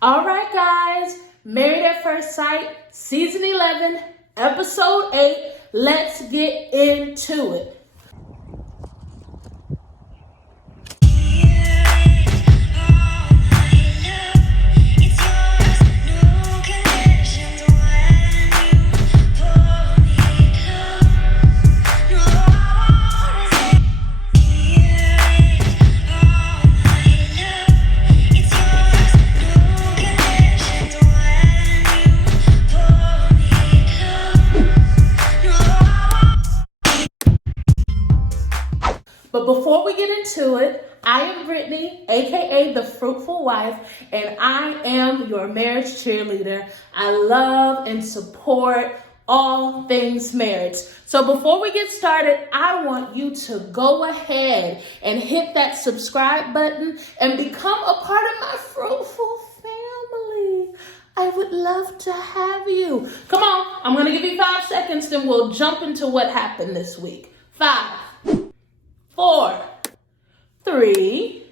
All right, guys, Married at First Sight, Season 11, Episode 8. Let's get into it. But before we get into it, I am Brittany, aka the Fruitful Wife, and I am your marriage cheerleader. I love and support all things marriage. So before we get started, I want you to go ahead and hit that subscribe button and become a part of my Fruitful Family. I would love to have you. Come on, I'm going to give you 5 seconds, then we'll jump into what happened this week. 5, 4, 3,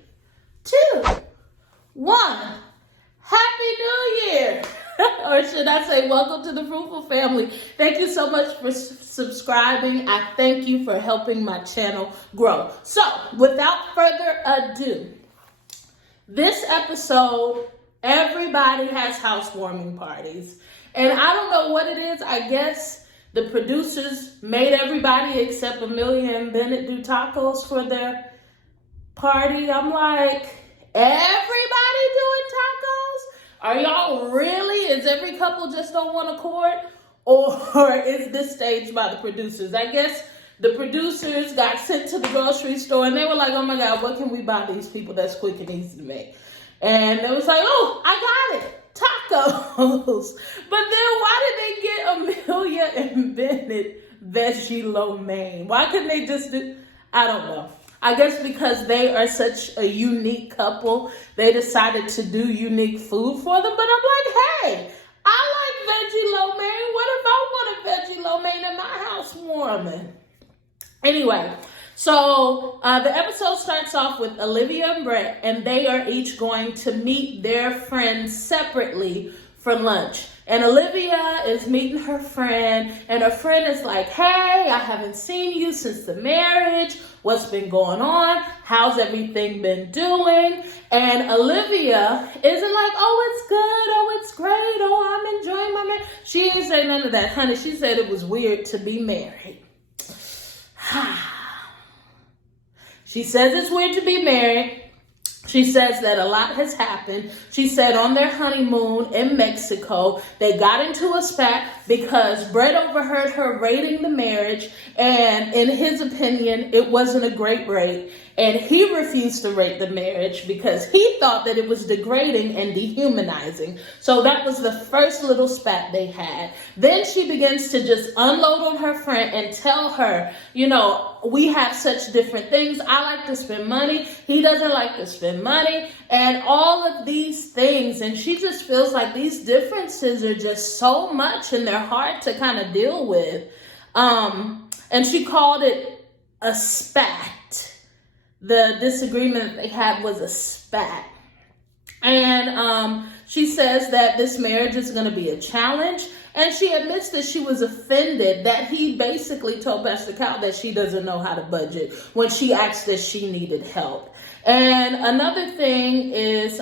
2, 1. Happy New Year! Or should I say, welcome to the Fruitful Family. Thank you so much for subscribing. I thank you for helping my channel grow. So, without further ado, this episode, everybody has housewarming parties. And I don't know what it is. I guess the producers made everybody except Amelia and Bennett do tacos for their party. I'm like, everybody doing tacos? Are y'all really? Is every couple just on one accord? Or is this staged by the producers? I guess the producers got sent to the grocery store and they were like, oh my God, what can we buy these people that's quick and easy to make? And it was like, oh, I got it. Tacos. But then why did they get Amelia and Bennett veggie lo mein? Why couldn't they just do, I don't know. I guess because they are such a unique couple, they decided to do unique food for them. But I'm like, hey, I like veggie lo mein. What if I want a veggie lo mein in my housewarming? Anyway, so the episode starts off with Olivia and Brett, and they are each going to meet their friends separately for lunch. And Olivia is meeting her friend, and her friend is like, hey, I haven't seen you since the marriage. What's been going on? How's everything been doing? And Olivia isn't like, oh, it's good. Oh, it's great. Oh, I'm enjoying my marriage. She didn't say none of that, honey. She said it was weird to be married. She says it's weird to be married. She says that a lot has happened. She said on their honeymoon in Mexico, they got into a spat because Brett overheard her rating the marriage. And in his opinion, it wasn't a great rate. And he refused to rate the marriage because he thought that it was degrading and dehumanizing. So that was the first little spat they had. Then she begins to just unload on her friend and tell her, you know, we have such different things. I like to spend money. He doesn't like to spend money. And all of these things. And she just feels like these differences are just so much and they're hard to kind of deal with. And she called it a spat. The disagreement that they had was a spat. And she says that this marriage is going to be a challenge. And she admits that she was offended that he basically told Pastor Cal that she doesn't know how to budget when she asked that she needed help. And another thing is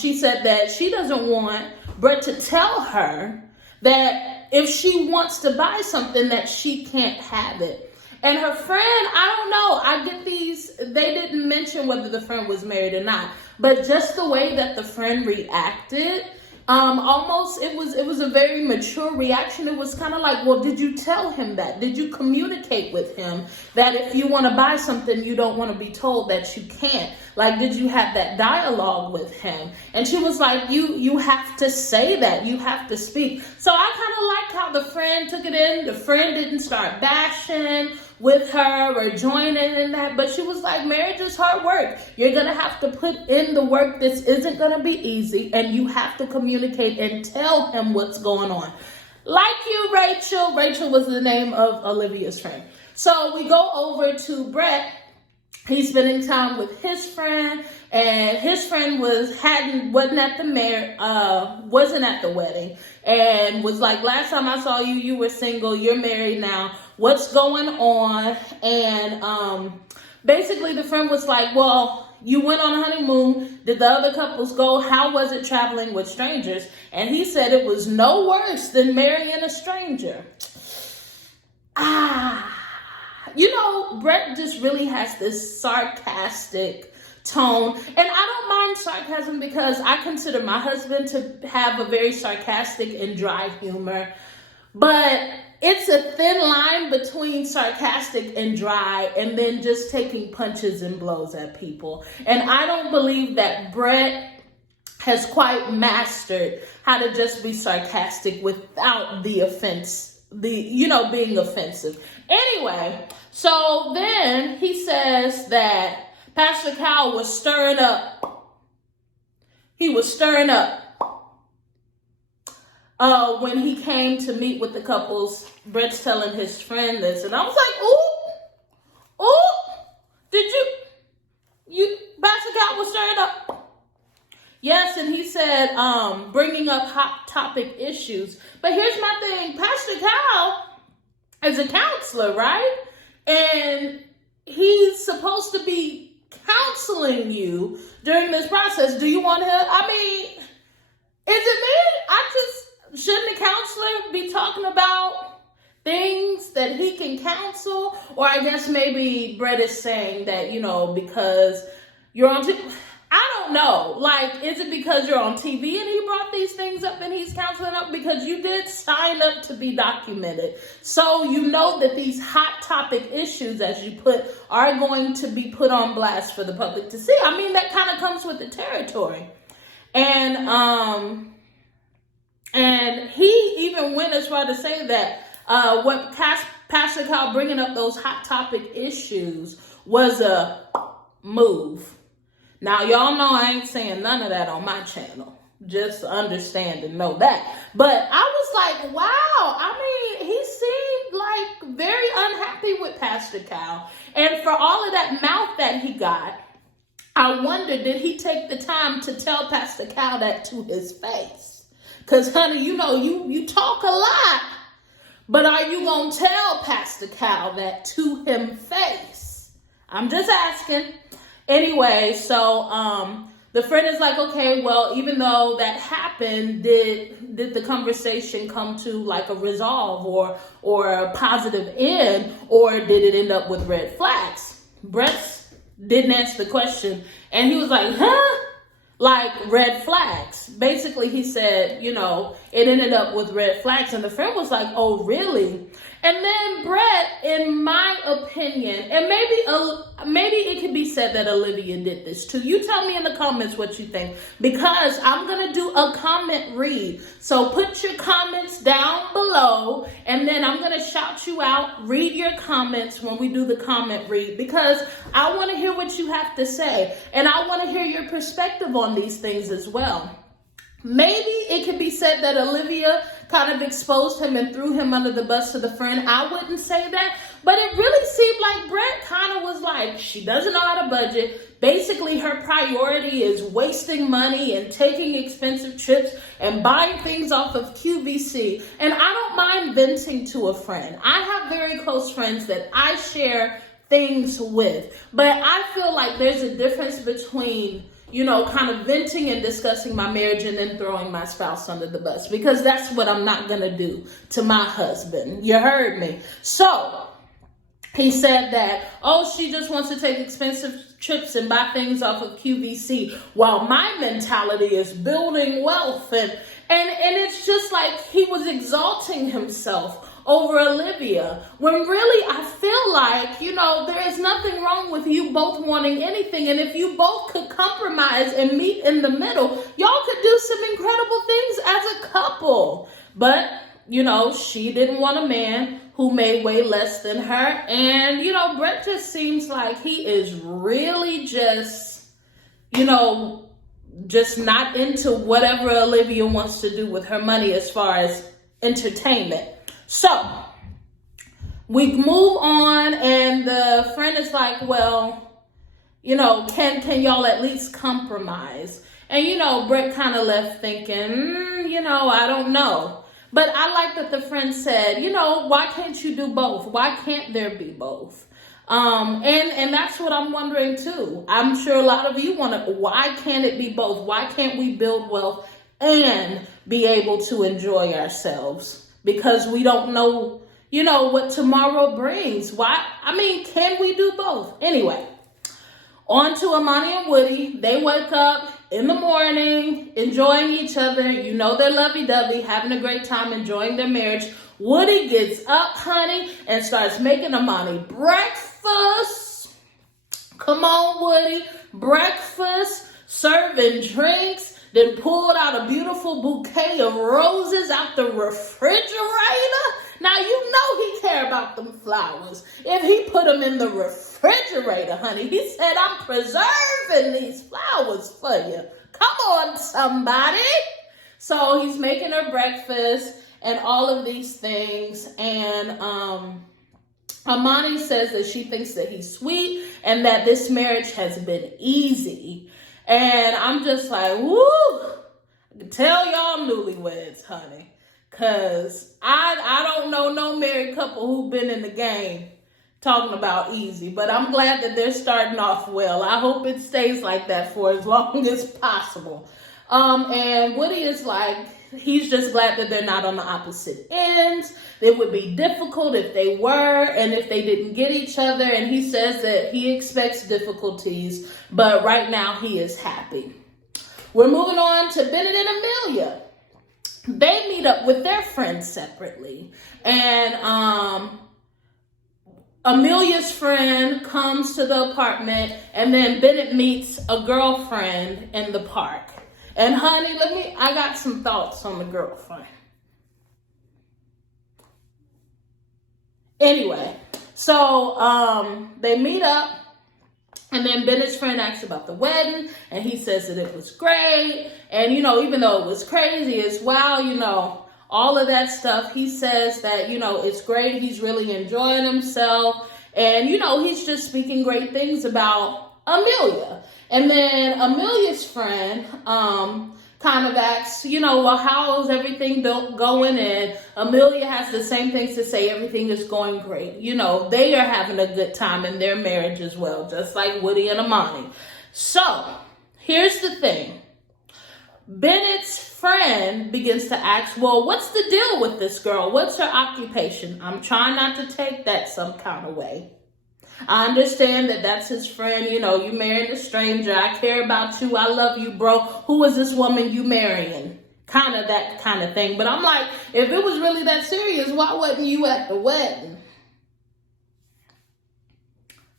she said that she doesn't want Brett to tell her that if she wants to buy something that she can't have it. And her friend, I don't know, I get these, they didn't mention whether the friend was married or not, but just the way that the friend reacted, almost, it was a very mature reaction. It was kind of like, well, did you tell him that? Did you communicate with him that if you want to buy something, you don't want to be told that you can't? Like, did you have that dialogue with him? And she was like, you have to say that. You have to speak. So I kind of liked how the friend took it in. The friend didn't start bashing with her or joining in that, but she was like, marriage is hard work. You're going to have to put in the work. This isn't going to be easy, and you have to communicate and tell him what's going on. Like you, Rachel. Rachel was the name of Olivia's friend. So we go over to Brett, he's spending time with his friend, and his friend wasn't at the wedding, and was like, last time I saw you, you were single, you're married now, what's going on? And basically the friend was like, well, you went on a honeymoon, did the other couples go? How was it traveling with strangers? And he said it was no worse than marrying a stranger. Brett just really has this sarcastic tone. And I don't mind sarcasm because I consider my husband to have a very sarcastic and dry humor. But it's a thin line between sarcastic and dry and then just taking punches and blows at people. And I don't believe that Brett has quite mastered how to just be sarcastic without the offense, being offensive. Anyway, so then he says that Pastor Cal was stirring up. He was stirring up when he came to meet with the couples. Brett's telling his friend this, and I was like, did you, Pastor Cal was stirring up? Yes, and he said, bringing up hot topic issues. But here's my thing, Pastor Cal is a counselor, right? And he's supposed to be counseling you during this process. Do you want him? I mean, is it me? Shouldn't a counselor be talking about things that he can counsel? Or I guess maybe Brett is saying that, because you're on I don't know. Like, is it because you're on TV and he brought these things up and he's counseling up? Because you did sign up to be documented. So you know that these hot topic issues, as you put, are going to be put on blast for the public to see. I mean, that kind of comes with the territory. And he even went as far to say that what Pastor Cal bringing up those hot topic issues was a move. Now, y'all know I ain't saying none of that on my channel. Just understand and know that. But I was like, wow. I mean, he seemed like very unhappy with Pastor Cal. And for all of that mouth that he got, I wonder, did he take the time to tell Pastor Cal that to his face? Because, honey, you talk a lot. But are you going to tell Pastor Cal that to him face? I'm just asking. Anyway, so the friend is like, okay, well, even though that happened, did the conversation come to like a resolve or a positive end, or did it end up with red flags? Brett didn't answer the question, and he was like, huh? Like red flags. Basically, he said, it ended up with red flags, and the friend was like, oh, really? And then Brett, in my opinion, and maybe it could be said that Olivia did this too. You tell me in the comments what you think, because I'm going to do a comment read. So put your comments down below, and then I'm going to shout you out, read your comments when we do the comment read, because I want to hear what you have to say, and I want to hear your perspective on these things as well. Maybe it could be said that Olivia kind of exposed him and threw him under the bus to the friend. I wouldn't say that, but it really seemed like Brett kind of was like, she doesn't know how to budget. Basically, her priority is wasting money and taking expensive trips and buying things off of QVC. And I don't mind venting to a friend. I have very close friends that I share things with, but I feel like there's a difference between kind of venting and discussing my marriage and then throwing my spouse under the bus, because that's what I'm not going to do to my husband. You heard me. So he said that, she just wants to take expensive trips and buy things off of QVC, while my mentality is building wealth. And it's just like he was exalting himself over Olivia, when really I feel like, there is nothing wrong with you both wanting anything. And if you both could compromise and meet in the middle, y'all could do some incredible things as a couple. But, she didn't want a man who made way less than her. And, Brett just seems like he is really just not into whatever Olivia wants to do with her money as far as entertainment. So we move on, and the friend is like, well, can y'all at least compromise? And, Brett kind of left thinking, I don't know. But I like that the friend said, why can't you do both? Why can't there be both? And that's what I'm wondering too. I'm sure a lot of you want to, why can't it be both? Why can't we build wealth and be able to enjoy ourselves? Because we don't know, what tomorrow brings. Can we do both? Anyway, on to Amani and Woody. They wake up in the morning, enjoying each other. They're lovey-dovey, having a great time, enjoying their marriage. Woody gets up, honey, and starts making Amani breakfast. Come on, Woody. Breakfast, serving drinks, then pulled out a beautiful bouquet of roses out the refrigerator. Now, he care about them flowers. If he put them in the refrigerator, honey, he said, I'm preserving these flowers for you. Come on, somebody. So he's making her breakfast and all of these things. And Amani says that she thinks that he's sweet and that this marriage has been easy. And I'm just like, woo, I can tell y'all newlyweds, honey. Because I don't know no married couple who've been in the game talking about easy. But I'm glad that they're starting off well. I hope it stays like that for as long as possible. And Woody is like, he's just glad that they're not on the opposite ends. It would be difficult if they were and if they didn't get each other. And he says that he expects difficulties, but right now he is happy. We're moving on to Bennett and Amelia. They meet up with their friends separately. And Amelia's friend comes to the apartment, and then Bennett meets a girlfriend in the park. And honey, I got some thoughts on the girlfriend. Anyway, so they meet up, and then Bennett's friend asks about the wedding, and he says that it was great. And, even though it was crazy as well, all of that stuff, he says that, it's great. He's really enjoying himself. And, he's just speaking great things about Amelia. And then Amelia's friend kind of asks, well, how is everything going? And Amelia has the same things to say. Everything is going great. They are having a good time in their marriage as well, just like Woody and Amani. So here's the thing. Bennett's friend begins to ask, well, what's the deal with this girl? What's her occupation? I'm trying not to take that some kind of way. I understand that that's his friend. You married a stranger. I care about you. I love you, bro. Who is this woman you marrying? Kind of that kind of thing. But I'm like, if it was really that serious, why wasn't you at the wedding?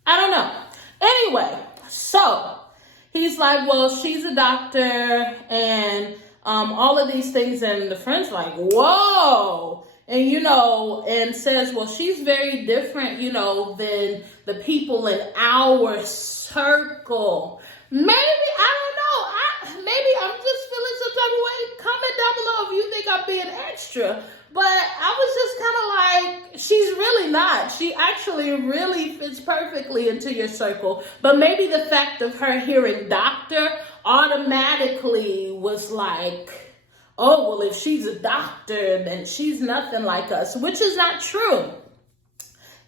I don't know. Anyway, so he's like, well, she's a doctor and all of these things. And the friend's like, whoa. And, and says, well, she's very different, than the people in our circle. Maybe, I don't know. Maybe I'm just feeling some type of way. Comment down below if you think I'm being extra. But I was just kind of like, she's really not. She actually really fits perfectly into your circle. But maybe the fact of her hearing doctor automatically was like, oh, well, if she's a doctor, then she's nothing like us, which is not true.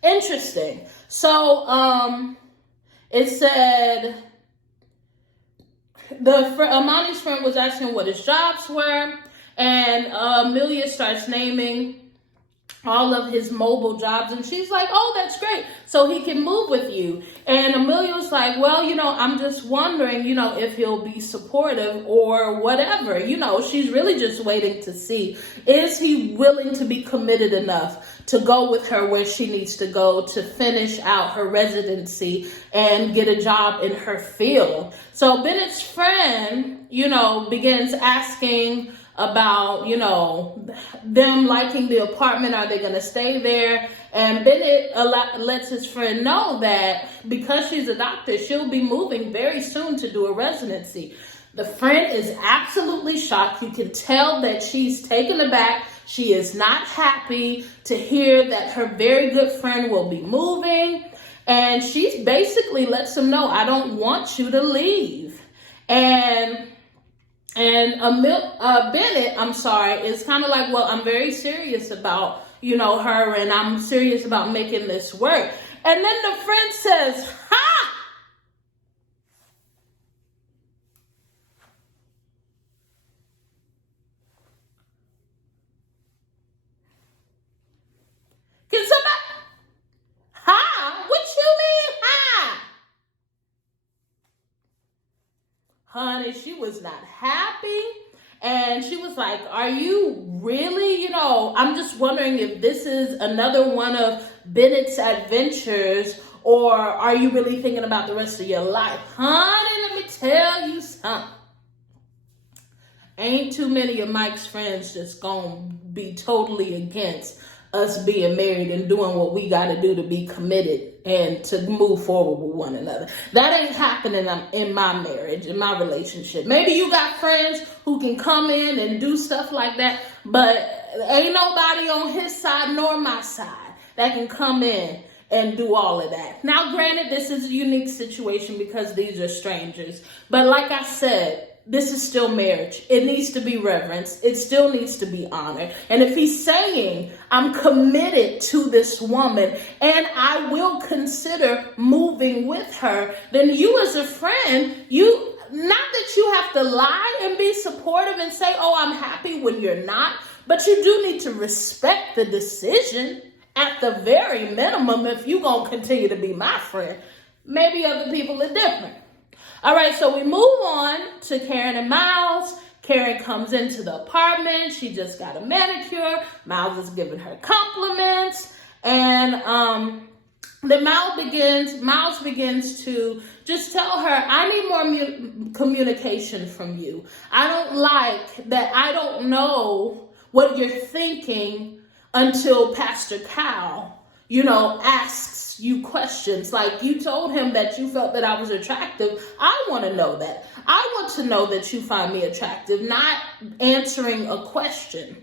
Interesting. So it said Amani's friend was asking what his jobs were, and Amelia starts naming all of his mobile jobs, and she's like, oh, that's great, so he can move with you. And Amelia was like, well, I'm just wondering, if he'll be supportive or whatever. She's really just waiting to see, is he willing to be committed enough to go with her where she needs to go to finish out her residency and get a job in her field. So Bennett's friend, begins asking about, them liking the apartment. Are they going to stay there? And Bennett lets his friend know that because she's a doctor, she'll be moving very soon to do a residency. The friend is absolutely shocked. You can tell that she's taken aback. She is not happy to hear that her very good friend will be moving. And she basically lets him know, I don't want you to leave. And Bennett, is kind of like, well, I'm very serious about, her, and I'm serious about making this work. And then the friend says, ha! Can somebody, ha? What you mean, ha? Honey, she was not happy. And she was like, are you really, I'm just wondering if this is another one of Bennett's adventures, or are you really thinking about the rest of your life? Honey, let me tell you something. Ain't too many of Mike's friends just gonna be totally against us being married and doing what we got to do to be committed and to move forward with one another. That ain't happening in my marriage, in my relationship. Maybe you got friends who can come in and do stuff like that, but ain't nobody on his side nor my side that can come in and do all of that. Now, granted, this is a unique situation because these are strangers, but like I said, this is still marriage. It needs to be reverenced. It still needs to be honored. And if he's saying, I'm committed to this woman and I will consider moving with her, then you as a friend, not that you have to lie and be supportive and say, oh, I'm happy when you're not, but you do need to respect the decision at the very minimum if you're going to continue to be my friend. Maybe other people are different. All right, so we move on to Karen and Miles. Karen comes into the apartment. She just got a manicure. Miles is giving her compliments. And then Miles begins to just tell her, I need more communication from you. I don't like that I don't know what you're thinking until Pastor Cal, asks you questions. Like, you told him that you felt that I was attractive. I want to know that. I want to know that you find me attractive, not answering a question.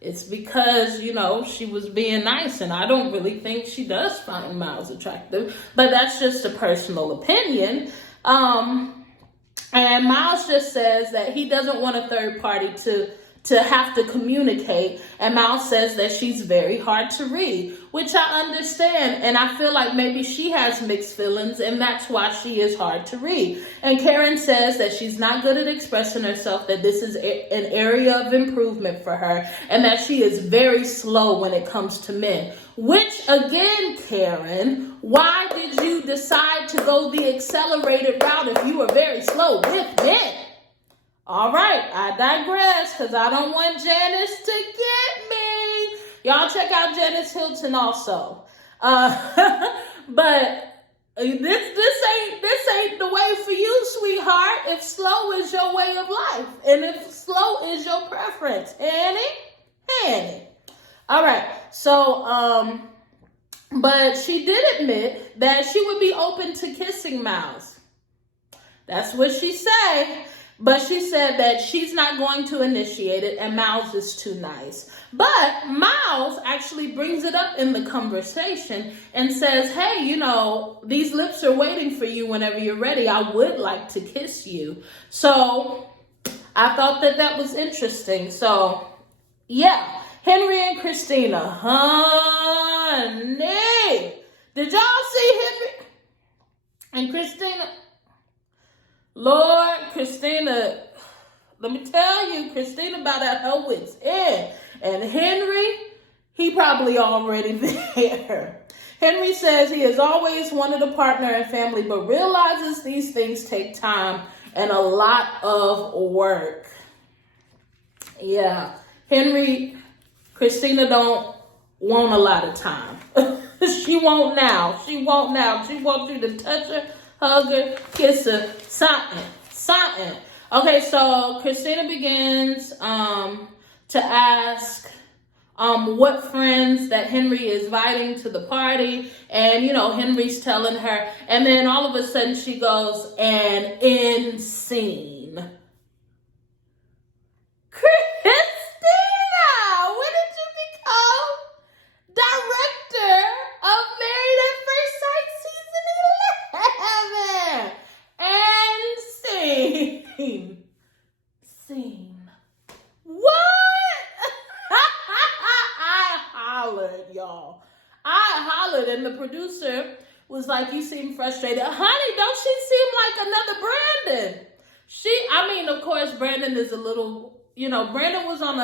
It's because, she was being nice, and I don't really think she does find Miles attractive, but that's just a personal opinion. And Miles just says that he doesn't want a third party to have to communicate. And Miles says that she's very hard to read, which I understand. And I feel like maybe she has mixed feelings and that's why she is hard to read. And Karen says that she's not good at expressing herself, that this is an area of improvement for her, and that she is very slow when it comes to men. Which, again, Karen, why did you decide to go the accelerated route if you were very slow with men? All right, I digress because I don't want Janice to get me. Y'all check out Janice Hilton also. But this ain't the way for you, sweetheart. If slow is your way of life, and if slow is your preference, Annie. All right, so but she did admit that she would be open to kissing Miles. That's what she said. But she said that she's not going to initiate it and Miles is too nice. But Miles actually brings it up in the conversation and says, hey, these lips are waiting for you whenever you're ready. I would like to kiss you. So I thought that was interesting. So, yeah, Henry and Christina. Honey, did y'all see Henry and Christina? Lord, Christina, let me tell you, Christina about at her wit's end. And Henry, he probably already there. Henry says he has always wanted a partner and family, but realizes these things take time and a lot of work. Yeah, Christina don't want a lot of time. She won't now. She wants you to touch her, hug her, kiss her, something. Okay, so Christina begins to ask what friends that Henry is inviting to the party. And, Henry's telling her. And then all of a sudden she goes, and end scene. Christina, when did you become director of Married at First Sight hollered, and the producer was like, you seem frustrated. Honey, don't she seem like another Brandon? Of course, Brandon is a little, Brandon was on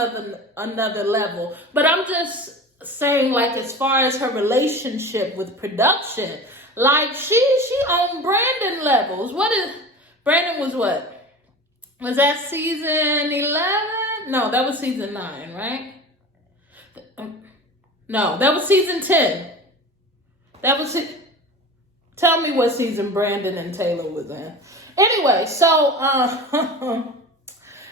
another level. But I'm just saying, like, as far as her relationship with production, like, she on Brandon levels. Brandon was what? Was that season 11? No, that was season 9, right? No, that was season 10. Tell me what season Brandon and Taylor was in. Anyway, so,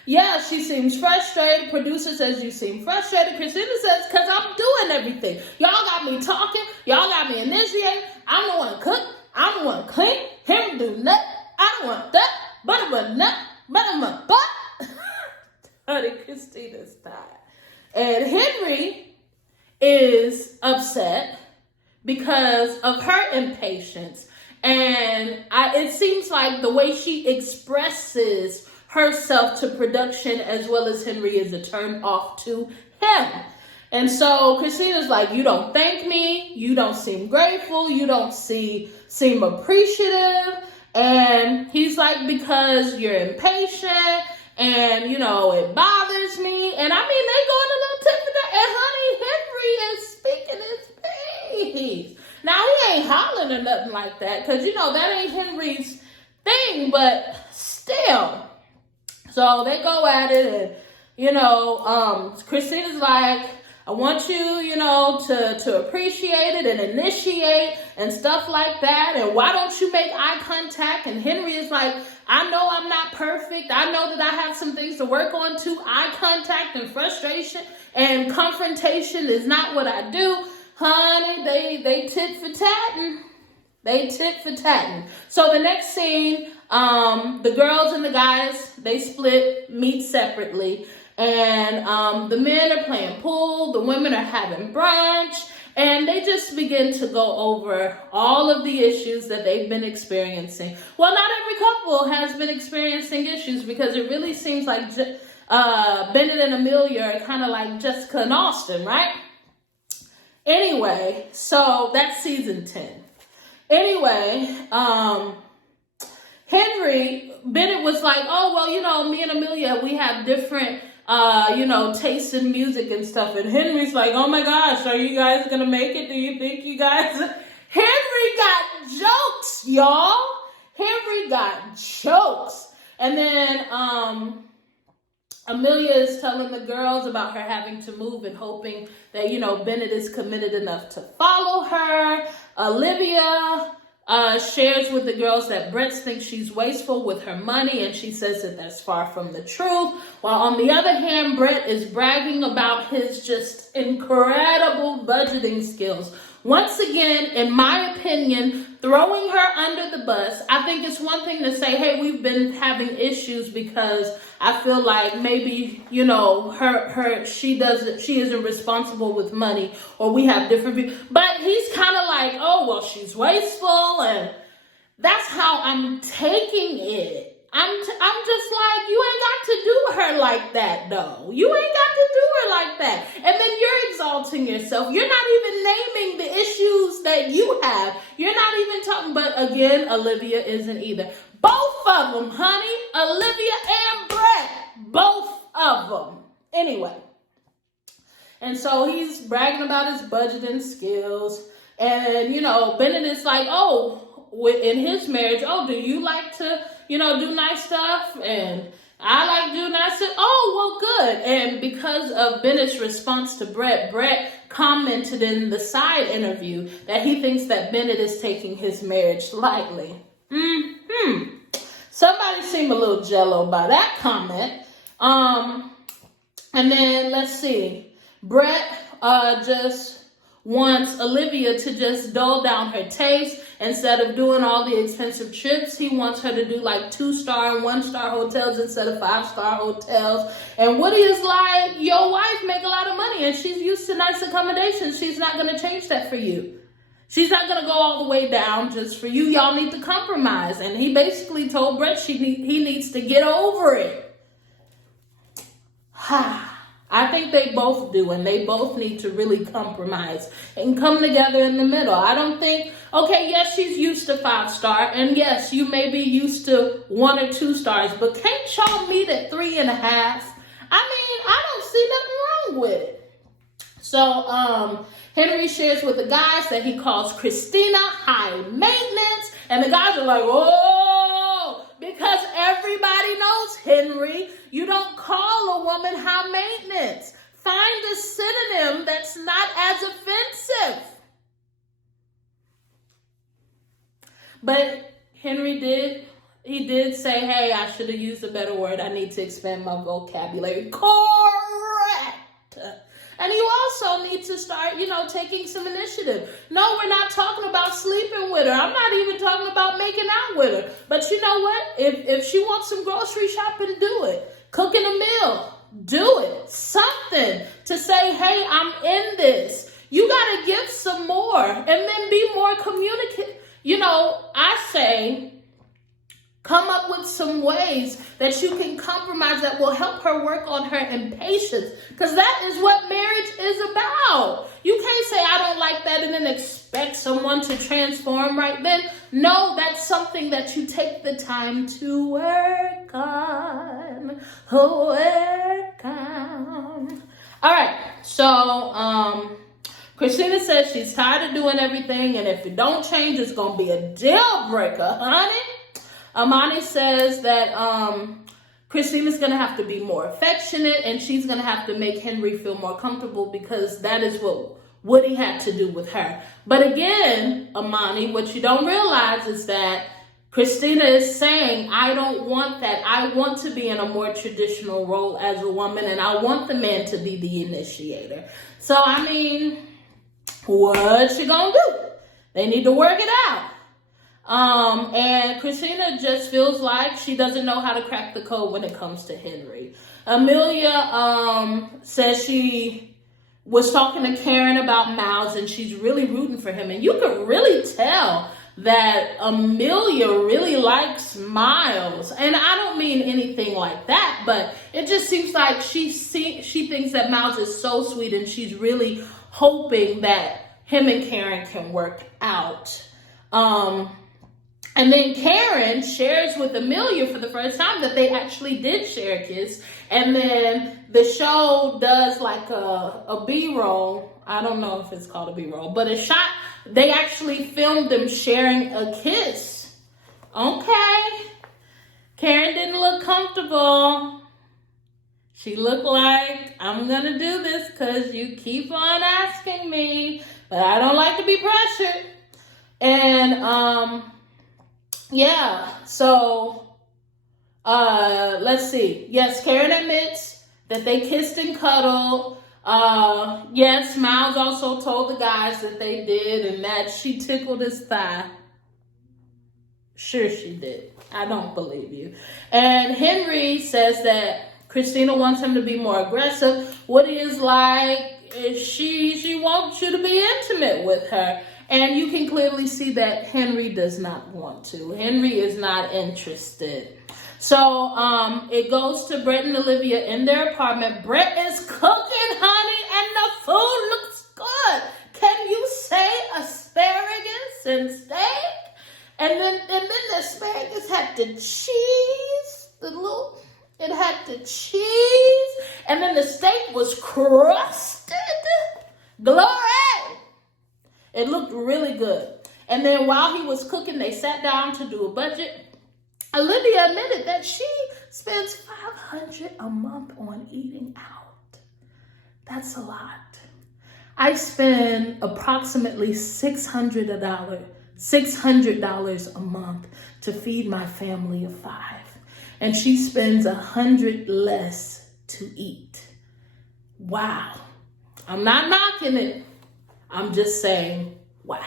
yeah, she seems frustrated. Producer says you seem frustrated. Christina says, because I'm doing everything. Y'all got me talking. Y'all got me initiating. I'm the one to cook. I'm the one to clean. Him do nothing. I don't want that. But I'm a nut. But I'm a butt. Honey, Christina's tired. And Henry is upset because of her impatience. And it seems like the way she expresses herself to production as well as Henry is a turn off to him. And so Christina's like, you don't thank me. You don't seem grateful. You don't seem appreciative. And he's like, because you're impatient and, it bothers me. And they go in a little tit for tat. And honey, Henry is speaking his piece. Now, he ain't hollering or nothing like that, because, that ain't Henry's thing, but still. So they go at it, and, Christina's like, I want you, to appreciate it and initiate and stuff like that. And why don't you make eye contact? And Henry is like, I know I'm not perfect. I know that I have some things to work on too. Eye contact and frustration and confrontation is not what I do. Honey, they tit for tatting. They tit for tatting. So the next scene, the girls and the guys, they meet separately. And the men are playing pool. The women are having brunch. And they just begin to go over all of the issues that they've been experiencing. Well, not every couple has been experiencing issues, because it really seems like Bennett and Amelia are kind of like Jessica and Austin, right? Anyway, so that's season 10. Anyway, Bennett was like, oh, well, me and Amelia, we have different, tastes in music and stuff. And Henry's like, oh my gosh, are you guys going to make it? Do you think you guys... Henry got jokes, y'all. Henry got jokes. And then, Amelia is telling the girls about her having to move and hoping that, Bennett is committed enough to follow her. Olivia shares with the girls that Brett thinks she's wasteful with her money, and she says that that's far from the truth. While on the other hand, Brett is bragging about his just incredible budgeting skills. Once again, in my opinion, throwing her under the bus. I think it's one thing to say, hey, we've been having issues because I feel like maybe, she isn't responsible with money, or we have different views. But he's kind of like, oh, well, she's wasteful, and that's how I'm taking it. I'm just like, you ain't got to do her like that, though. You ain't got to do her like that. And then you're exalting yourself. You're not even naming the issues that you have. You're not even talking, but again, Olivia isn't either. Both of them, honey. Olivia and Brett. Both of them. Anyway. And so he's bragging about his budgeting skills. And, Bennett is like, oh, in his marriage, oh, do you like to, do nice stuff? And I like to do nice stuff. Oh, well, good. And because of Bennett's response to Brett commented in the side interview that he thinks that Bennett is taking his marriage lightly. Somebody seemed a little jello by that comment. And then let's see. Brett just wants Olivia to just dull down her taste. Instead of doing all the expensive trips, he wants her to do like 2-star and 1-star hotels instead of 5-star hotels. And Woody is like, your wife make a lot of money and she's used to nice accommodations. She's not going to change that for you. She's not going to go all the way down just for you. Y'all need to compromise. And he basically told Brett he needs to get over it. I I think they both do, and they both need to really compromise and come together in the middle. I don't think, okay, yes, she's used to 5-star, and yes, you may be used to 1 or 2 stars, but can't y'all meet at 3.5? I mean, I don't see nothing wrong with it. So, Henry shares with the guys that he calls Christina high maintenance, and the guys are like, oh, because everybody knows, Henry, you don't call a woman high maintenance. Find a synonym that's not as offensive. But Henry did say, hey, I should have used a better word. I need to expand my vocabulary. Correct. And you also need to start, taking some initiative. No, we're not talking about sleeping with her. I'm not even talking about making out with her. But you know what? If she wants some grocery shopping, do it. Cooking a meal, do it. Something to say, hey, I'm in this. You got to give some more and then be more communicative. I say, come up with some ways that you can compromise that will help her work on her impatience. Because that is what marriage is about. You can't say, I don't like that, and then expect someone to transform right then. No, that's something that you take the time to work on. Work on. All right, so Christina says she's tired of doing everything, and if it don't change, it's going to be a deal breaker, honey. Amani says that Christina's going to have to be more affectionate, and she's going to have to make Henry feel more comfortable, because that is what Woody had to do with her. But again, Amani, what you don't realize is that Christina is saying, I don't want that. I want to be in a more traditional role as a woman, and I want the man to be the initiator. So, I mean, what you going to do? They need to work it out. And Christina just feels like she doesn't know how to crack the code when it comes to Henry. Amelia says she was talking to Karen about Miles, and she's really rooting for him. And you could really tell that Amelia really likes Miles. And I don't mean anything like that, but it just seems like she thinks that Miles is so sweet, and she's really hoping that him and Karen can work out. And then Karen shares with Amelia for the first time that they actually did share a kiss. And then the show does like a B-roll. I don't know if it's called a B-roll, but a shot. They actually filmed them sharing a kiss. Okay. Karen didn't look comfortable. She looked like, I'm going to do this because you keep on asking me, but I don't like to be pressured. And, yeah, so, let's see. Yes, Karen admits that they kissed and cuddled. Yes, Miles also told the guys that they did and that she tickled his thigh. Sure she did. I don't believe you. And Henry says that Christina wants him to be more aggressive. Woody is like, she wants you to be intimate with her. And you can clearly see that Henry does not want to. Henry is not interested. So it goes to Brett and Olivia in their apartment. Brett is cooking, honey, and the food looks good. Can you say asparagus and steak? And then the asparagus had the cheese, it had the cheese, and then the steak was crusted. Glory! It looked really good. And then while he was cooking, they sat down to do a budget. Olivia admitted that she spends $500 a month on eating out. That's a lot. I spend approximately $600 a month to feed my family of 5. And she spends $100 less to eat. Wow. I'm not knocking it. I'm just saying, wow.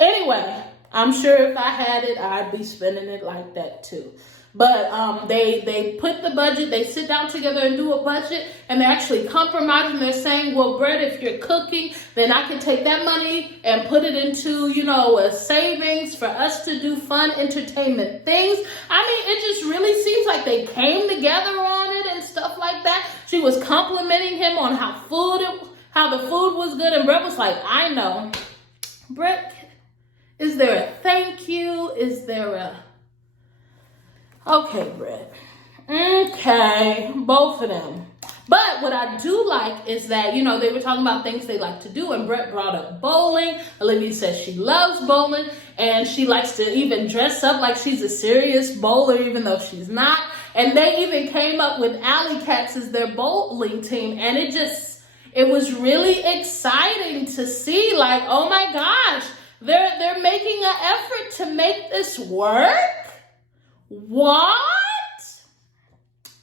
Anyway, I'm sure if I had it, I'd be spending it like that too. But they put the budget, they sit down together and do a budget, and they're actually compromising. They're saying, well, Brett, if you're cooking, then I can take that money and put it into, a savings for us to do fun entertainment things. I mean, it just really seems like they came together on it and stuff like that. She was complimenting him on how the food was good. And Brett was like, I know. Brett, is there a thank you? Is there a... Okay, Brett. Okay, both of them. But what I do like is that, they were talking about things they like to do, and Brett brought up bowling. Olivia says she loves bowling, and she likes to even dress up like she's a serious bowler, even though she's not. And they even came up with Alley Cats as their bowling team, and it was really exciting to see, like, oh my gosh, they're making an effort to make this work? What?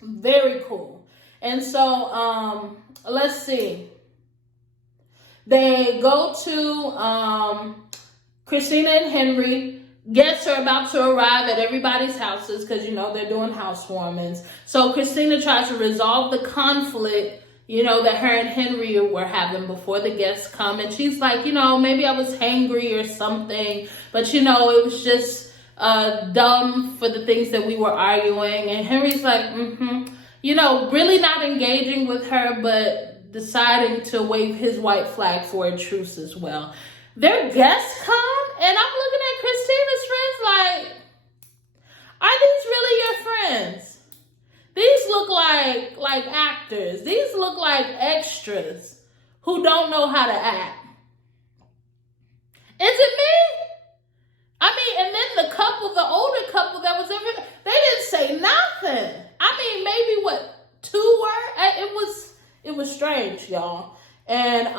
Very cool. And so, let's see. They go to Christina and Henry. Guests are about to arrive at everybody's houses because, they're doing housewarmings. So Christina tries to resolve the conflict, that her and Henry were having before the guests come. And she's like, maybe I was hangry or something. But, it was just dumb for the things that we were arguing. And Henry's like, really not engaging with her, but deciding to wave his white flag for a truce as well. Their guests come, and I'm looking at Christina's friends like, are these really your friends? These look like actors. These look like extras who don't know how to act. Is it me? I mean, and then the older couple that was over, they didn't say nothing. I mean, maybe 2 were? It was strange, y'all. And,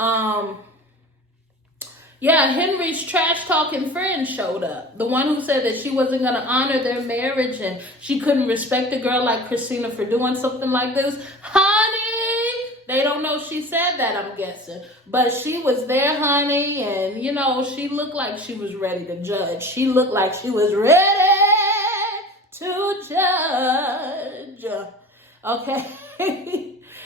Henry's trash talking friend showed up. The one who said that she wasn't going to honor their marriage and she couldn't respect a girl like Christina for doing something like this. Honey, they don't know she said that, I'm guessing. But she was there, honey, and, she looked like she was ready to judge. She looked like she was ready to judge. Okay?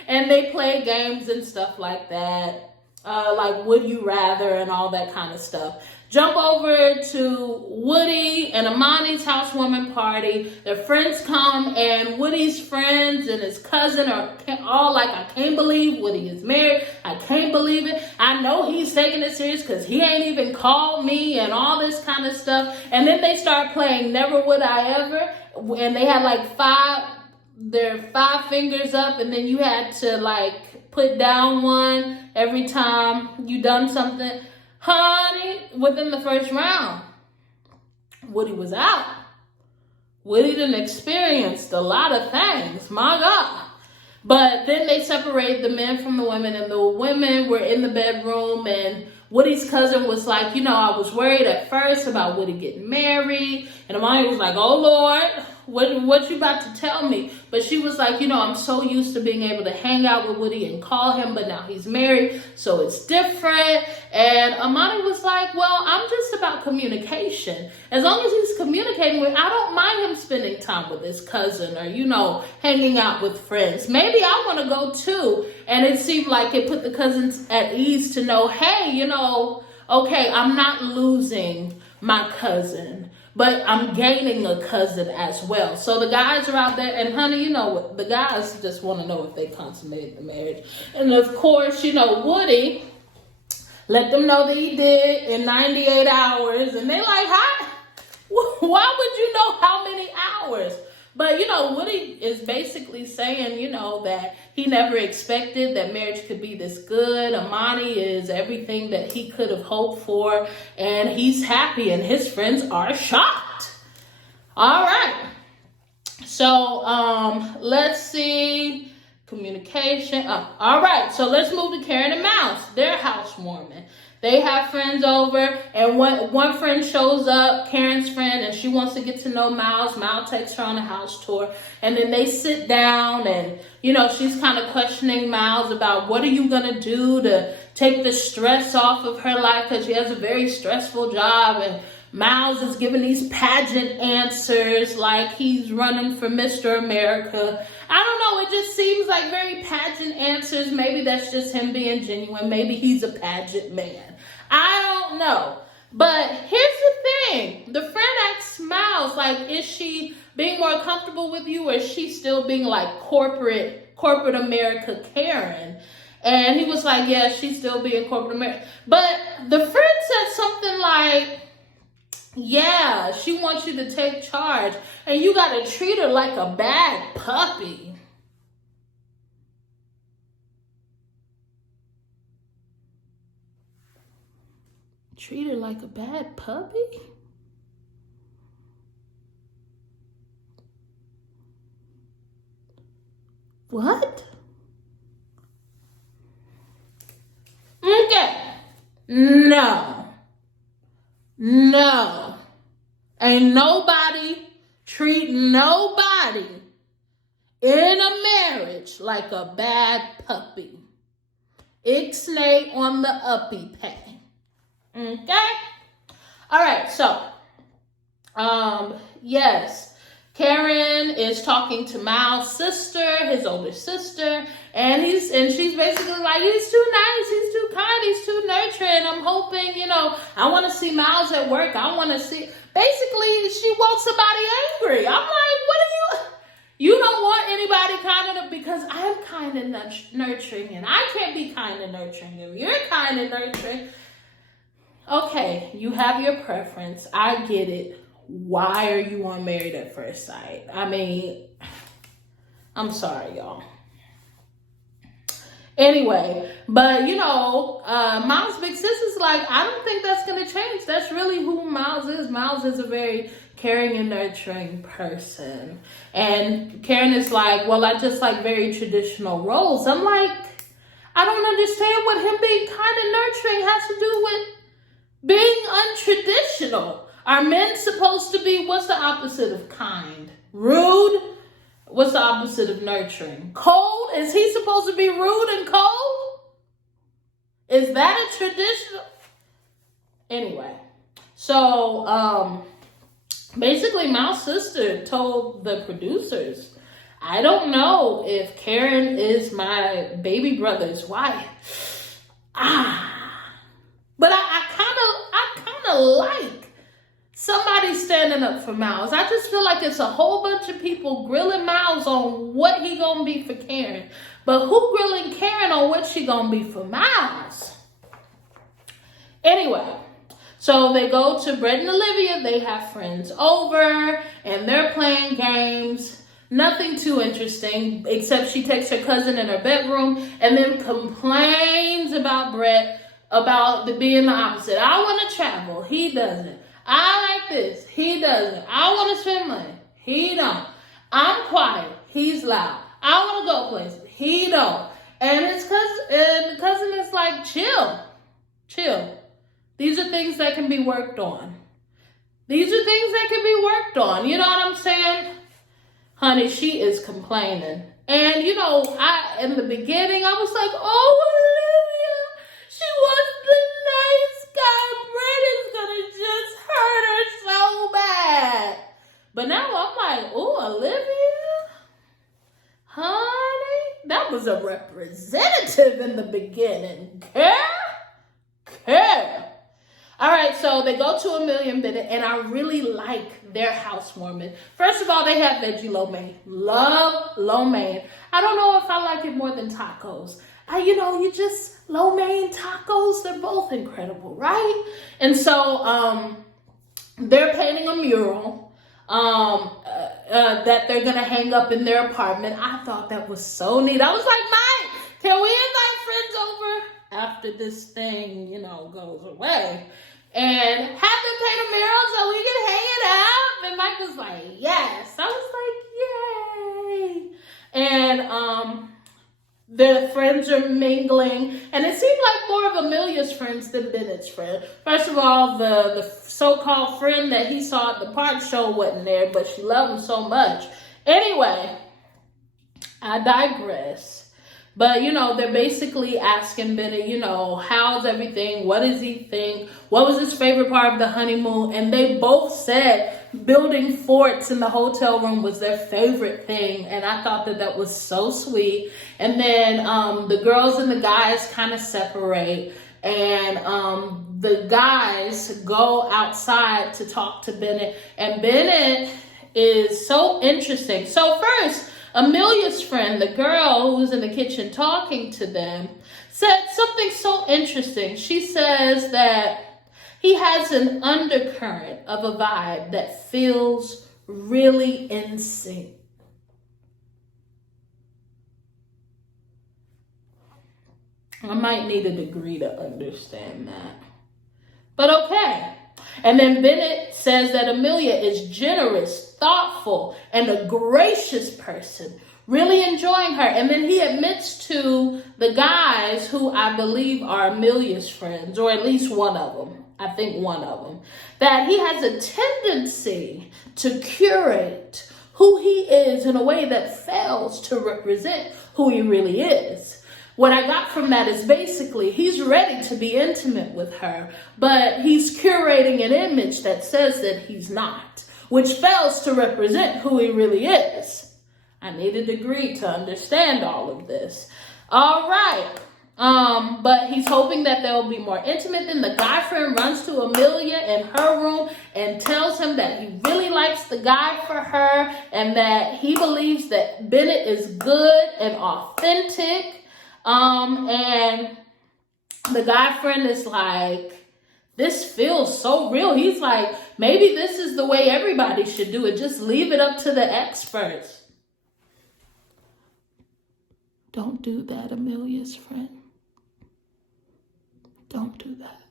And they play games and stuff like that. Like Would You Rather and all that kind of stuff. Jump over to Woody and Amani's housewarming party. Their friends come, and Woody's friends and his cousin are all like, I can't believe Woody is married. I can't believe it. I know he's taking it serious because he ain't even called me and all this kind of stuff. And then they start playing Never Would I Ever. And they had like 5 fingers up, and then you had to put down one every time you done something. Honey, within the first round, Woody was out. Woody done experienced a lot of things, my God. But then they separated the men from the women, and the women were in the bedroom, and Woody's cousin was like, I was worried at first about Woody getting married. And Amani was like, oh, Lord, what you about to tell me? But she was like, I'm so used to being able to hang out with Woody and call him, but now he's married, so it's different. And Amani was like, well, I'm just about communication. As long as he's communicating with, I don't mind him spending time with his cousin or, hanging out with friends. Maybe I want to go too. And it seemed like it put the cousins at ease to know, hey, okay, I'm not losing my cousin, but I'm gaining a cousin as well. So the guys are out there, and honey, what? The guys just want to know if they consummated the marriage. And of course, Woody let them know that he did in 98 hours. And they like, why would you know how many hours? But, Woody is basically saying, that he never expected that marriage could be this good. Amani is everything that he could have hoped for, and he's happy, and his friends are shocked. All right. So, let's see. Communication. All right. So, let's move to Karen and Mouse. Their housewarming. They have friends over, and one friend shows up, Karen's friend, and she wants to get to know Miles. Miles takes her on a house tour, and then they sit down, and, she's kind of questioning Miles about what are you going to do to take the stress off of her life, because she has a very stressful job, and Miles is giving these pageant answers like he's running for Mr. America. I don't know. It just seems like very pageant answers. Maybe that's just him being genuine. Maybe he's a pageant man. I don't know. But here's the thing. The friend asks Miles, is she being more comfortable with you, or is she still being corporate corporate America Karen. And he was like, yeah, she's still being corporate America. But the friend said something like, yeah, she wants you to take charge. And you got to treat her like a bad puppy. Treat her like a bad puppy? What? Okay. No. Ain't nobody treat nobody in a marriage like a bad puppy. Ixnay on the uppy pay. Okay? Alright, so yes. Karen is talking to Miles' sister, his older sister, and she's basically like, he's too nice, he's too kind, he's too nurturing. I'm hoping, I want to see Miles at work. I want to see. Basically, she wants somebody angry. I'm like, you don't want anybody kind of, because I'm kind and nurturing, and I can't be kind and nurturing if you're kind and nurturing. Okay, you have your preference. I get it. Why are you on Married at First Sight? I mean, I'm sorry, y'all. Anyway, but Miles' big sister's like, I don't think that's going to change. That's really who Miles is. Miles is a very caring and nurturing person. And Karen is like, well, I just like very traditional roles. I'm like, I don't understand what him being kind and nurturing has to do with being untraditional. Are men supposed to be, what's the opposite of kind? Rude? What's the opposite of nurturing? Cold? Is he supposed to be rude and cold? Is that a traditional? Anyway, so basically my sister told the producers, I don't know if Karen is my baby brother's wife. But I kind of like somebody standing up for Miles. I just feel like it's a whole bunch of people grilling Miles on what he gonna be for Karen. But who grilling Karen on what she gonna be for Miles? Anyway, so they go to Brett and Olivia. They have friends over and they're playing games. Nothing too interesting, except she takes her cousin in her bedroom and then complains about Brett about being the opposite. I want to travel. He doesn't. I like this. He doesn't. I want to spend money. He don't. I'm quiet. He's loud. I want to go places. He don't. And his cousin is like, chill. These are things that can be worked on. You know what I'm saying? Honey, she is complaining. And, in the beginning, I was like, oh, Olivia, she was the nice guy. Brett is going to just hurt her so bad. But now I'm like, oh, Olivia, honey, that was a representative in the beginning. Care. All right, so they go to A Million Bennett, and I really like their housewarming. First of all, they have veggie lo mein. Love lo mein. I don't know if I like it more than tacos. Lo mein tacos, they're both incredible, right? And so they're painting a mural that they're going to hang up in their apartment. I thought that was so neat. I was like, Mike, can we invite friends over after this thing, goes away? And have them paint a mural so we can hang it up. And Mike was like, yes. I was like, yay. And their friends are mingling. And it seemed like more of Amelia's friends than Bennett's friend. First of all, the so-called friend that he saw at the park show wasn't there, but she loved him so much. Anyway, I digress. But, they're basically asking Bennett, how's everything? What does he think? What was his favorite part of the honeymoon? And they both said building forts in the hotel room was their favorite thing. And I thought that was so sweet. And then the girls and the guys kind of separate. And the guys go outside to talk to Bennett. And Bennett is so interesting. So first, Amelia's friend, the girl who was in the kitchen talking to them, said something so interesting. She says that he has an undercurrent of a vibe that feels really in sync. I might need a degree to understand that. But okay. And then Bennett says that Amelia is generous, thoughtful, and a gracious person, really enjoying her. And then he admits to the guys who I believe are Amelia's friends, or at least one of them, I think one of them, that he has a tendency to curate who he is in a way that fails to represent who he really is. What I got from that is basically he's ready to be intimate with her, but he's curating an image that says that he's not, which fails to represent who he really is. I need a degree to understand all of this. All right. But he's hoping that they'll be more intimate. Then the guy friend runs to Amelia in her room and tells him that he really likes the guy for her and that he believes that Bennett is good and authentic. And the guy friend is like, this feels so real. He's like, maybe this is the way everybody should do it. Just leave it up to the experts. Don't do that, Amelia's friend. Don't do that.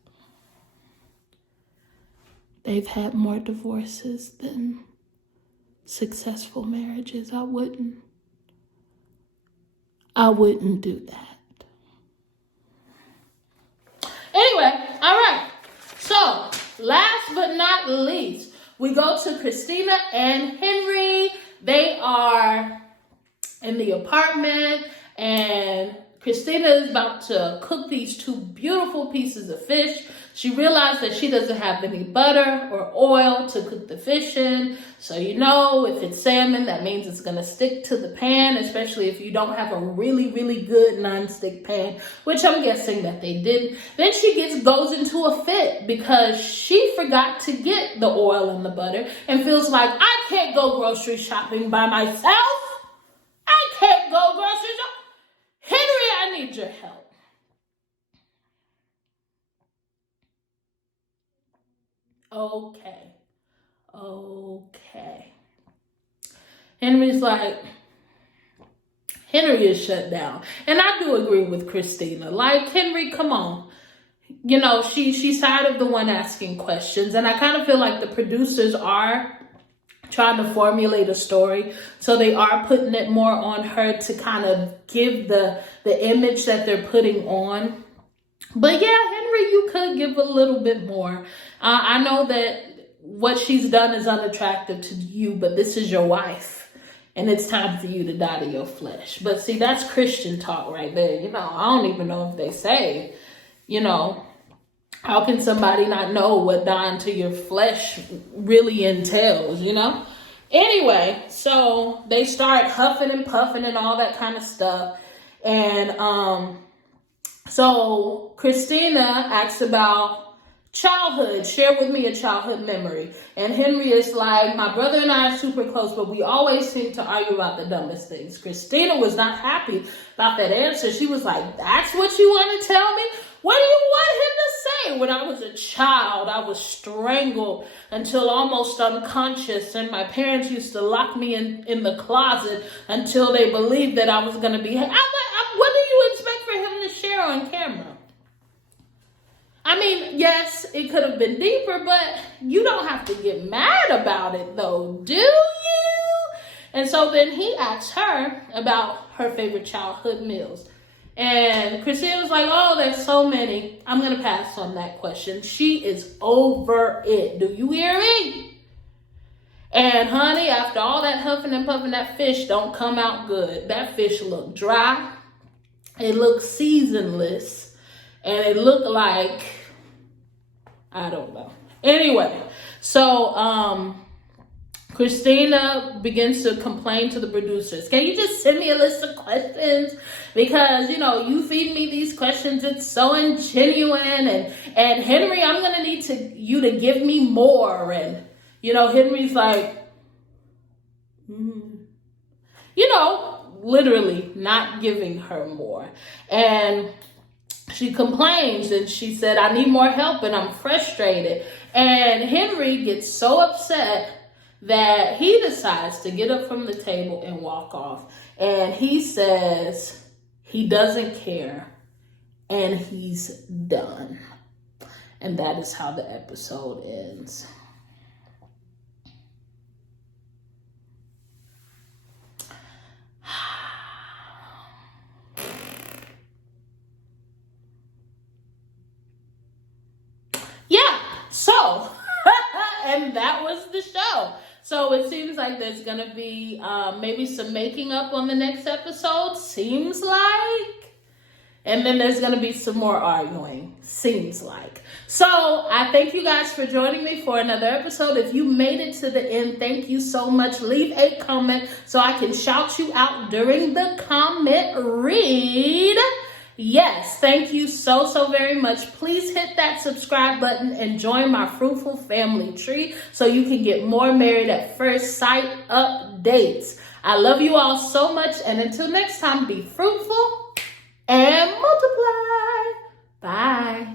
They've had more divorces than successful marriages. I wouldn't do that. Anyway, all right. So, last but not least, we go to Christina and Henry. They are in the apartment, and Christina is about to cook these two beautiful pieces of fish. She realized that she doesn't have any butter or oil to cook the fish in. So, if it's salmon, that means it's going to stick to the pan, especially if you don't have a really, really good nonstick pan, which I'm guessing that they didn't. Then she goes into a fit because she forgot to get the oil and the butter and feels like, I can't go grocery shopping by myself. I can't go grocery shopping. Henry, I need your help. Okay. Henry is shut down. And I do agree with Christina. Like, Henry, come on. She's tired of the one asking questions. And I kind of feel like the producers are trying to formulate a story. So they are putting it more on her to kind of give the image that they're putting on. But yeah, Henry, you could give a little bit more. I know that what she's done is unattractive to you, but this is your wife. And it's time for you to die to your flesh. But see, that's Christian talk right there. I don't even know if they say, how can somebody not know what dying to your flesh really entails, Anyway, so they start huffing and puffing and all that kind of stuff. And so Christina asks about childhood. Share with me a childhood memory. And Henry is like, my brother and I are super close, but we always seem to argue about the dumbest things. Christina was not happy about that answer. She was like, that's what you want to tell me? What do you want him to say? When I was a child, I was strangled until almost unconscious, and my parents used to lock me in the closet until they believed that I was going to be... What do you expect for him to share on camera? I mean, yes, it could have been deeper, but you don't have to get mad about it, though, do you? And so then he asks her about her favorite childhood meals. And Christina was like, oh, there's so many. I'm going to pass on that question. She is over it. Do you hear me? And honey, after all that huffing and puffing, that fish don't come out good. That fish looked dry. It looked seasonless. And it looked like, I don't know. Anyway, so Christina begins to complain to the producers. Can you just send me a list of questions? Because, you feed me these questions. It's so ingenuine. And Henry, I'm going to need you to give me more. And, Henry's like, literally not giving her more. And she complains and she said, I need more help and I'm frustrated. And Henry gets so upset that he decides to get up from the table and walk off. And he says he doesn't care and he's done. And that is how the episode ends. Yeah, so, and that was the show. So it seems like there's going to be maybe some making up on the next episode, seems like. And then there's going to be some more arguing, seems like. So I thank you guys for joining me for another episode. If you made it to the end, thank you so much. Leave a comment so I can shout you out during the comment read. Yes, thank you so very much. Please hit that subscribe button and join my Fruitful Family tree so you can get more Married at First Sight updates. I love you all so much, and until next time, be fruitful and multiply. Bye.